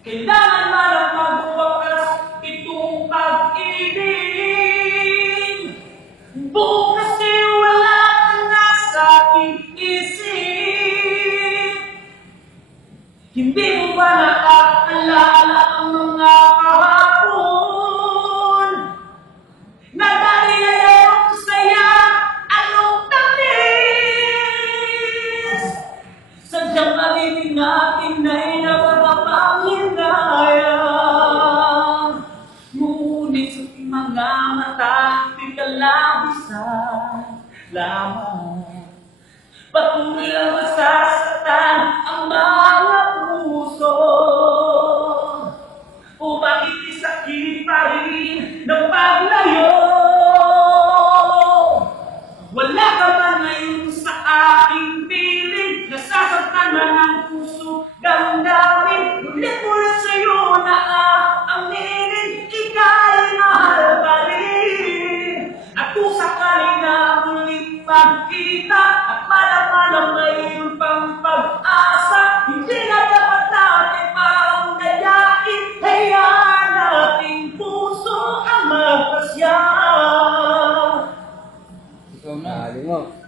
Kailangan man ang magwakas itong pag-ibig. Bukas ay wala na sa isip. Hindi mo ba nakaalala ang mga kahapon? Na dahil ayong saya, anong tamis? Sadyang na sa aking mga mata Di kalabisan lamang. Patuloy ang masasaktan ang mga puso. O bakit isakit pa rin ng paglayo. Wala ka ba ngayon sa akin Magkita at malamalang mayroon pang pag-asa Hindi na dapat natin maungayain Hayaan nating puso ang magpasya Ikaw na. Dali.